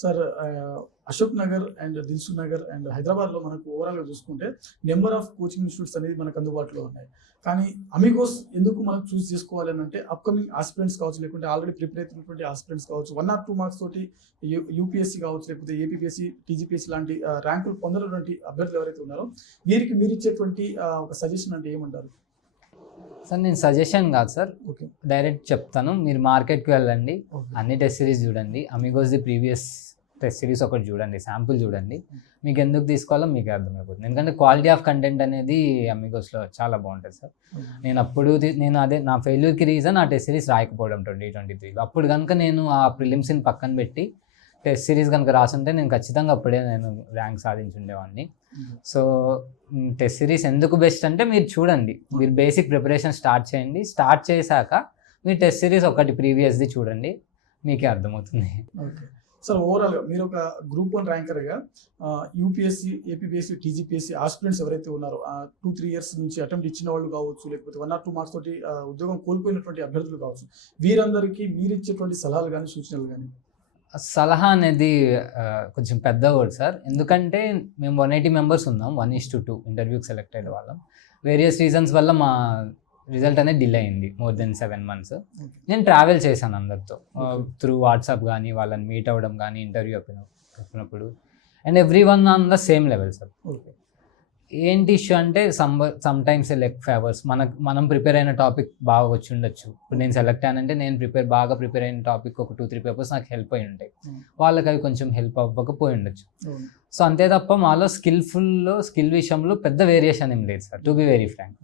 Sir Ashok Nagar and Dilsukh Nagar and హైదరాబాద్లో మనకు ఓవరాల్గా చూసుకుంటే నెంబర్ ఆఫ్ కోచింగ్ ఇన్స్టిట్యూట్స్ అనేది మనకు అందుబాటులో ఉన్నాయి. కానీ అమిగోస్ ఎందుకు మనం చూస్ చేసుకోవాలి అని అంటే అప్కమింగ్ ఆస్పిరెంట్స్ కావచ్చు, లేకుంటే ఆల్రెడీ ప్రిపేర్ అవుతున్నటువంటి ఆస్పిరెంట్స్ కావచ్చు, 1 or 2 మార్క్స్ తోటి యూపీఎస్సీ కావచ్చు, లేకపోతే ఏపీపీఎస్సీ, టీజీపీఎస్సీ లాంటి ర్యాంకులు పొందినటువంటి అభ్యర్థులు ఎవరైతే ఉన్నారో వీరికి మీరు ఇచ్చేటువంటి ఒక సజెషన్ అంటే ఏమంటారు? సార్ నేను సజెషన్ కాదు సార్, ఓకే, డైరెక్ట్ చెప్తాను. మీరు మార్కెట్కి వెళ్ళండి, అన్ని టెస్ట్ సిరీస్ చూడండి, అమిగోస్ది ప్రీవియస్ టెస్ట్ సిరీస్ ఒకటి చూడండి, శాంపుల్ చూడండి, మీకు ఎందుకు తీసుకోవాలో మీకు అర్థమైపోతుంది. ఎందుకంటే క్వాలిటీ ఆఫ్ కంటెంట్ అనేది అమిగోస్లో చాలా బాగుంటుంది సార్. నేను అదే నా ఫెయిల్యూర్కి రీజన్ ఆ టెస్ట్ సిరీస్ రాయకపోవడం 2023లో. అప్పుడు కనుక నేను ఆ ప్రిలిమ్స్ని పక్కన పెట్టి టెస్ట్ సిరీస్ కనుక రాసుంటే నేను ఖచ్చితంగా అప్పుడే నేను ర్యాంక్ సాధించుండేవాడిని. సో టెస్ట్ సిరీస్ ఎందుకు బెస్ట్ అంటే మీరు చూడండి, మీరు బేసిక్ ప్రిపరేషన్ స్టార్ట్ చేయండి, స్టార్ట్ చేశాక మీరు టెస్ట్ సిరీస్ ఒకటి ప్రీవియస్ది చూడండి, మీకే అర్థమవుతుంది. ఓకే సార్, ఓవరాల్గా మీరు ఒక గ్రూప్ 1 ర్యాంకర్గా యూపీఎస్సీ, ఏపీపీఎస్సీ, టీజీపీఎస్సీ ఆస్పిరెంట్స్ ఎవరైతే ఉన్నారో 2-3 years నుంచి అటెంప్ట్ ఇచ్చిన వాళ్ళు కావచ్చు, లేకపోతే 1 or 2 మార్క్స్ తోటి ఉద్యోగం కోల్పోయినటువంటి అభ్యర్థులు కావచ్చు, వీరందరికీ మీరు ఇచ్చేటువంటి సలహాలు కానీ సూచనలు కానీ? సలహా అనేది కొంచెం పెద్ద వర్డ్ సార్, ఎందుకంటే మేము 180 members ఉన్నాం, 1:2 ఇంటర్వ్యూకి సెలెక్ట్ అయిన వాళ్ళం. వేరియస్ రీజన్స్ వల్ల మా రిజల్ట్ అనేది డిలే అయింది మోర్ దెన్ 7 months. నేను ట్రావెల్ చేశాను అందరితో త్రూ వాట్సాప్ కానీ, వాళ్ళని మీట్ అవ్వడం కానీ, ఇంటర్వ్యూ చెప్పినప్పుడు, and every one on the same level sir. ఏంటి ఇష్యూ అంటే సమ్ టైమ్స్ లెక్ ఫేవర్స్, మనం ప్రిపేర్ అయిన టాపిక్ బాగా వచ్చి ఉండొచ్చు. ఇప్పుడు నేను సెలెక్ట్ అయ్యానంటే నేను బాగా ప్రిపేర్ అయిన టాపిక్ ఒక 2-3 పేపర్స్ నాకు హెల్ప్ అయి ఉంటాయి, వాళ్ళకి అవి కొంచెం హెల్ప్ అవ్వకపోయి ఉండొచ్చు. సో అంతే తప్ప మాలో స్కిల్ విషయంలో పెద్ద వేరియేషన్ ఏం లేదు sir, to be very frank.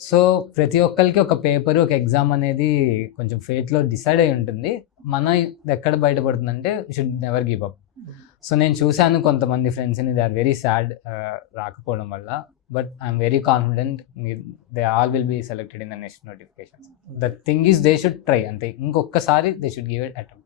So ప్రతి ఒక్కరికి ఒక పేపర్, ఒక ఎగ్జామ్ అనేది కొంచెం ఫేట్లో డిసైడ్ అయి ఉంటుంది. మన ఎక్కడ బయటపడుతుందంటే should never give up. So నేను చూశాను కొంతమంది ఫ్రెండ్స్ని, దే ఆర్ వెరీ సాడ్ రాకపోవడం వల్ల, but I'm very confident they all will be selected in the next notification. The thing is they should try, అంతే. ఇంకొకసారి they should give it attempt.